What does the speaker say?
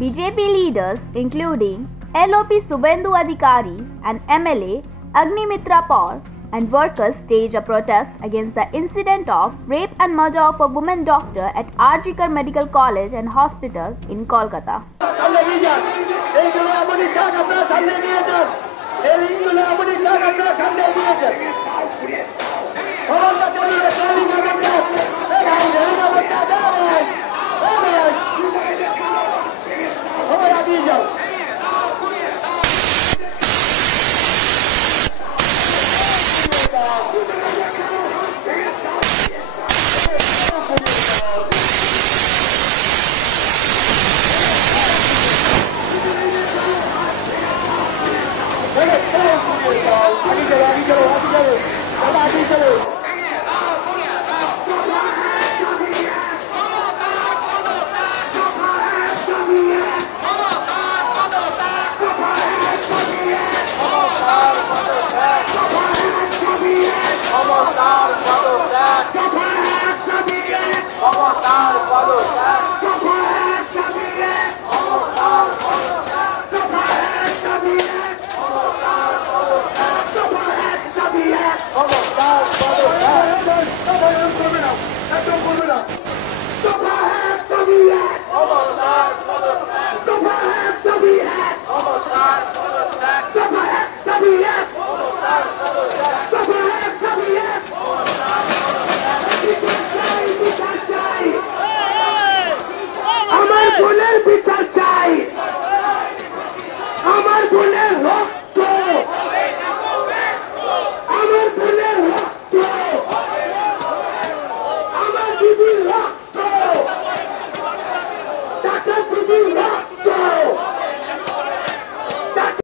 BJP leaders including LOP Subendu Adhikari and MLA Agnimitra Paul and workers staged a protest against the incident of rape and murder of a woman doctor at RG Kar Medical College and Hospital in Kolkata.